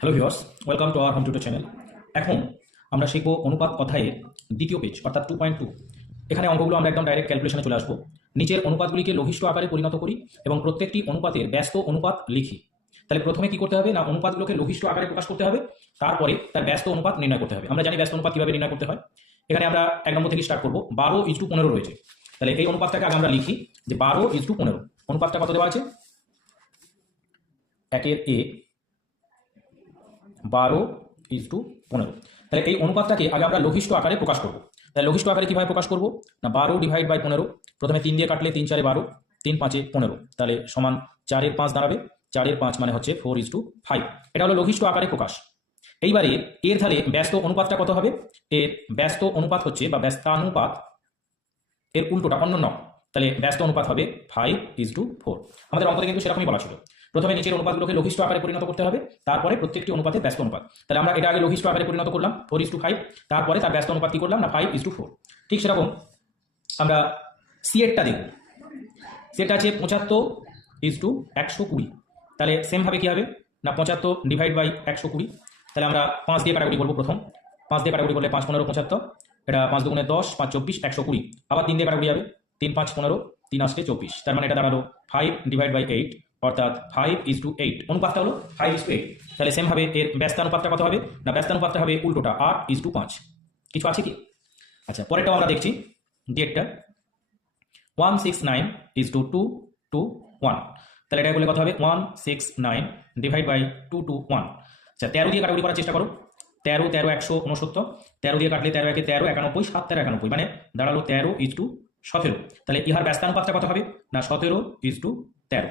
Hello viewers, welcome to our home tutor channel. এখন আমরা শিখব অনুপাত অধ্যায়ের দ্বিতীয় পেজ অর্থাৎ 2.2। এখানে অঙ্কগুলো আমরা একদম ডাইরেক্ট ক্যালকুলেশনে চলে আসবো। নিচের অনুপাতগুলিকে লঘিষ্ঠ আকারে পরিণত করি এবং প্রত্যেকটি অনুপাতের ব্যস্ত অনুপাত লিখি। তাহলে প্রথমে কি করতে হবে না, অনুপাতগুলোকে লঘিষ্ঠ আকারে প্রকাশ করতে হবে, তারপরে তার ব্যস্ত অনুপাত নির্ণয় করতে হবে। আমরা জানি ব্যস্ত অনুপাত কীভাবে নির্ণয় করতে হয়। এখানে আমরা 1 নম্বর থেকে স্টার্ট করবো। 12:15 রয়েছে। তাহলে এই অনুপাতটাকে আগে আমরা লিখি যে 12:15। অনুপাতটা কত দেওয়া আছে? 1-এর এ 12:15। তাহলে এই অনুপাতটাকে আগে আমরা লঘিষ্ঠ আকারে প্রকাশ করব। তাহলে লঘিষ্ঠ আকারে কিভাবে প্রকাশ করব না, 12/15। প্রথমে 3 দিয়ে কাটলে 3 4 12, 3 5 15, তাহলে সমান 4-এর 5 দাঁড়াবে। 4-এর 5 মানে হচ্ছে 4:5। এটা হলো লঘিষ্ঠ আকারে প্রকাশ। এইবারে এর তাহলে ব্যস্ত অনুপাতটা কত হবে? এর ব্যস্ত অনুপাত হচ্ছে বা ব্যস্তানুপাত এর উল্টোটা অন্য নক। তাহলে ব্যস্ত অনুপাত হবে 5:4। আমাদের অঙ্কতে কিন্তু সেরকমই বলা ছিল। প্রথমে নিচের অনুপাতগুলোকে লঘিষ্ঠ আকারে পরিণত করতে হবে, তারপরে প্রত্যেকটি অনুপাতের ব্যস্ত অনুপাত। তাহলে আমরা এটা আগে লঘিষ্ঠ আকারে পরিণত করলাম 4:5, তারপরে তার ব্যস্ত অনুপাত কি করলাম না 5:4। ঠিক সেরকম আমরা সি এরটা দেখব। সি এরটা আছে 75:120। তাহলে সেমভাবে কি হবে না 75/120। তাহলে আমরা 5 দিয়ে কাটাকুটি করবো। প্রথম 5 দিয়ে কাটাকুটি করলে 5 15 75, এটা 5 2 10, 5 24 120। আবার 3 দিয়ে কাটাকুটি যাবে, 3 5 15, 3 8 24। তার মানে এটা দাঁড়ালো 5/8, অর্থাৎ 5:8। অনুপাতটা হলো 5:8। তাহলে সেমভাবে এর ব্যস্তানুপাতটা কত হবে না, ব্যস্তানুপাতটা হবে উল্টোটা 8:5। কিছু আছে কি? আচ্ছা, পরেরটাও আমরা দেখছি। ডিএটটা 169:2:1। তাহলে এটা বলে কথা হবে 169/2:1। আচ্ছা, 13 দিয়ে কাটাকুটি করার চেষ্টা করো। 13 13 169, 13 দিয়ে কাটলে 13 একে 13, 91, 7 13 91, মানে দাঁড়ালো 13:17। তাহলে ইহার ব্যস্তানুপাতটা কত হবে না 17:13।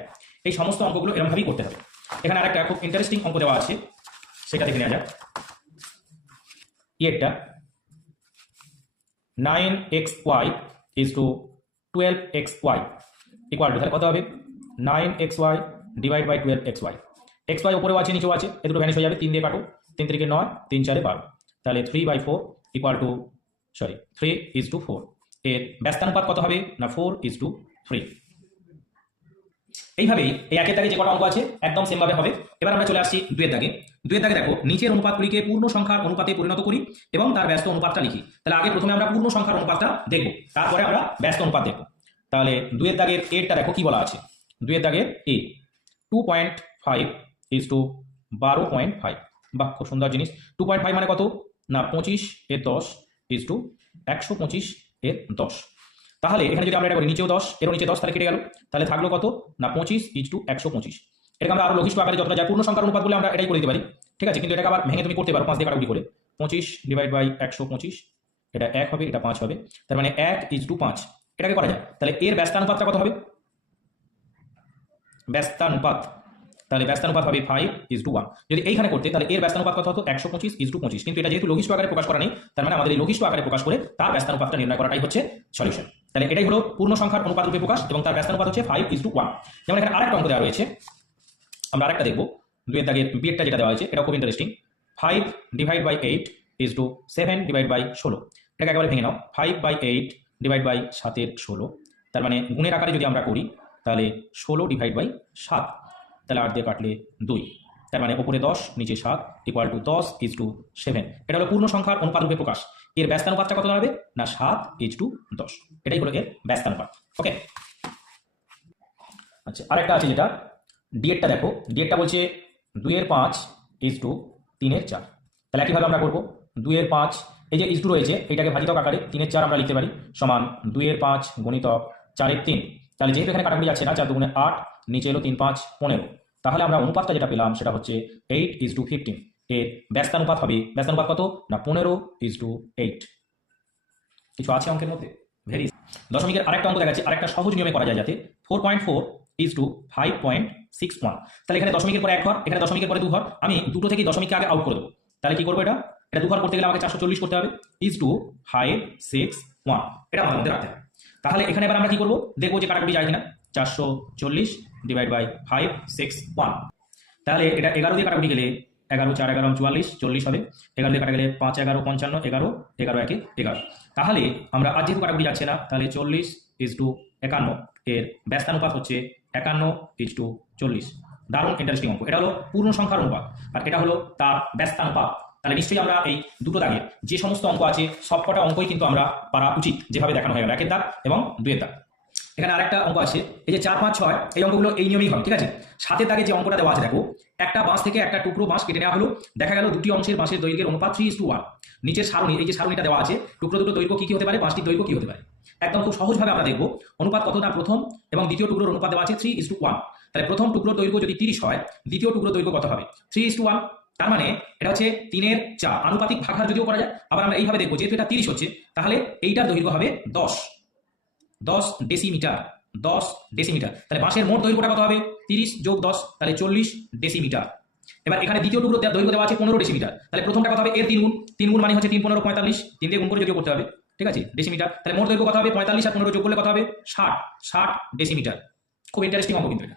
এই সমস্ত অঙ্কগুলো এরকমভাবেই করতে হবে। এখানে আরেকটা খুব ইন্টারেস্টিং অঙ্ক দেওয়া আছে, সেটা দেখে নেওয়া যাক। এটা 9xy:12xy ইকুয়াল টু, তাহলে কত হবে 9xy/12xy। xy উপরেও আছে নিচেও আছে, এ দুটো ভ্যানিশ হয়ে যাবে। 3 দিয়ে কাটো, 3 3 9, 3 4 12, তাহলে 3/4 ইকুয়াল টু 3:4। এর ব্যস্তানুপাত কত হবে না 4:3। এইভাবেই এই একের দাগে যে কটা অঙ্ক আছে একদম সেমভাবে হবে। এবার আমরা চলে আসছি 2 এর দাগে। 2 এর দাগে দেখো, নিচের অনুপাতগুলিকে পূর্ণ সংখ্যার অনুপাতে পরিণত করি এবং তার ব্যস্ত অনুপাতটা লিখি। তাহলে আগে প্রথমে আমরা পূর্ণ সংখ্যার অনুপাতটা দেখব, তারপরে আমরা ব্যস্ত অনুপাত দেখব। তাহলে 2 এর দাগের এরটা দেখো কি বলা আছে। 2 এর দাগের এ 2.5:12.5। বাহ, খুব সুন্দর জিনিস। 2.5 মানে কত না 25/10:125। তাহলে এখানে যদি আমরা এটা করি নিচেও 10, এরও নিচে 10, তাহলে কেটে গেল। তাহলে থাকলো কত না 25:125। এটাকে আমরা আরো লঘিষ্ঠ আকারে যতটা যায় পূর্ণ সংখ্যার অনুপাত বলে আমরা এটাই করে দিতে পারি। ঠিক আছে, কিন্তু এটাকে আবার ভেঙে তুমি করতে পারো 5 দিয়ে কাটাকুটি করে। 25/125, এটা 1 হবে, এটা 5 হবে। তার মানে 1:5 এটাকে করা যায়। তাহলে এর ব্যস্তানুপাতটা কত হবে? ব্যস্তানুপাত, তাহলে ব্যস্তানুপাত হবে 5:1। যদি এইখানে করতে তাহলে এর ব্যস্তানুপাত কত হতো 125:25। কিন্তু এটা যেহেতু লঘিষ্ঠ আকারে প্রকাশ করা নেই, তার মানে আমাদের এই লঘিষ্ঠ আকারে প্রকাশ করে তার ব্যস্তানুপাতটা নির্ণয় করাটাই হচ্ছে সলিউশন। তাহলে এটাই হলো পূর্ণ সংখ্যার অনুপাত রূপে প্রকাশ এবং তার ব্যস্তানুপাত হচ্ছে 5:1। যেমন এখানে আরেকটা অঙ্ক দেওয়া রয়েছে, আমরা আরেকটা দেখবো। 2 এর দাগের বিয়েরটা যেটা দেওয়া হয়েছে এটা খুব ইন্টারেস্টিং। 5/8:7/16। এটাকে একেবারে ভেঙে নাও। 5/8/7/16। তার মানে গুণের আকারে যদি আমরা করি তাহলে 16/7। তাহলে 8 দিয়ে কাটলে 2, তার মানে উপরে 10 নিচে 7 ইকুয়াল টু 10:7। এটা হলো পূর্ণ সংখ্যার অনুপাত রূপে প্রকাশ। এর ব্যস্তানুপাতটা কত দাঁড়াবে না 7:10। এটাই হলো এর ব্যস্তানুপাত। ওকে, আচ্ছা, আরেকটা আছে যেটা ডিএটটা দেখো। ডিএটটা বলছে 2/5:3/4। তাহলে একইভাবে আমরা করবো 2/5, এই যে ইস টু রয়েছে এটাকে ভাজিতক আকারে 3/4 আমরা লিখতে পারি, সমান 2/5 গুণিতক 4/3। তাহলে যেহেতু এখানে কাটাকুটি যাচ্ছে না, 4 2 8, নিচে এলো 3 5 15। তাহলে আমরা অনুপাতটা যেটা পেলাম সেটা হচ্ছে 8:15। এর ব্যস্তানুপাত হবে, ব্যস্তানুপাত কত না 15:8। কিছু আছে অঙ্কের মধ্যে? ভেরি। দশমিকের আরেকটা অঙ্ক দেখাচ্ছি, আরেকটা সহজ নিয়মে করা যায় যাতে। 4.4:5.61। তাহলে এখানে দশমিকের পরে 1 ঘর, এখানে দশমিকের পরে 2 ঘর। আমি দুটো থেকে দশমিককে আগে আউট করে দেবো। তাহলে কি করবো, এটা 2 ঘর করতে গেলে আমাকে 440 করতে হবে। 561, এটা আমাদের মধ্যে রাখতে হবে। তাহলে এখানে এবার আমরা কি করবো দেখবো যে কাটাকুটি যায় কিনা। 440/561। তাহলে এটা 11 দিয়ে কাটাকুটি গেলে 11 4 11 44, 40 হবে। 11 দিয়ে কাটা গেলে 5 11 55, 11 11 1 11। তাহলে আমরা আজ যেহেতু কাটাকুটি যাচ্ছে না, তাহলে 40:51 এর ব্যস্তানুপাত হচ্ছে 51:40। দারুণ ইন্টারেস্টিং অঙ্ক। এটা হলো পূর্ণ সংখ্যার অনুপাত আর এটা হলো তার ব্যস্তানুপাত। তাহলে নিশ্চয়ই আমরা এই দুটো দাগের যে সমস্ত অঙ্ক আছে সবকটা অঙ্কই কিন্তু আমরা পারা উচিত, যেভাবে দেখানো হয়ে গেল 1 এর দাগ এবং 2 এর দাগ। এখানে আরেকটা অঙ্ক আছে, এই যে 4, 5, 6 এই অঙ্কগুলো এই নিয়মেই হবে, ঠিক আছে। 7 এর দাগে যে অঙ্কটা দেওয়া আছে দেখো, একটা বাঁশ থেকে একটা টুকরো বাঁশ কেটে নেওয়া হলো, দেখা গেল দুটি অংশের বাঁশের দৈর্ঘ্যের অনুপাত 3:1। নিচের সারণী, এই যে সারণীটা দেওয়া আছে, টুকরো দুটো দৈর্ঘ্য কি কি হতে পারে, বাঁশটির দৈর্ঘ্য কি হতে পারে। একদম খুব সহজভাবে আমরা দেখবো অনুপাত কতটা। প্রথম এবং দ্বিতীয় টুকরোর অনুপাত দেওয়া আছে 3:1। তাহলে প্রথম টুকরোর দৈর্ঘ্য যদি 30 হয়, দ্বিতীয় টুকরোর দৈর্ঘ্য কত হবে, 3:1। তার মানে এটা হচ্ছে 3-এর 4 আনুপাতিক ভাগাহার যদিও করা যায়। আবার আমরা এইভাবে দেখবো, যেহেতু এটা 30 হচ্ছে, তাহলে এইটার দৈর্ঘ্য হবে 10 ডেসিমিটার। 10 ডেসিমিটার। তাহলে বাঁশের মোট দৈর্ঘ্যটা কত হবে, 30 + 10, তাহলে 40 ডেসিমিটার। এবার এখানে দ্বিতীয় টুকরো দৈর্ঘ্য দেওয়া আছে 15 ডেসিমিটার। তাহলে প্রথমটা কত হবে, এর 3 গুণ। 3 গুণ মানে হচ্ছে 3 15 45, 3 দিয়ে গুণ করে যদিও করতে হবে, ঠিক আছে, ডেসিমিটার। তাহলে মোট দৈর্ঘ্য কত হবে, 45 আর 15 যোগ করলে কত হবে, 60 ডেসিমিটার। খুব ইন্টারেস্টিং অঙ্ক কিন্তু এটা।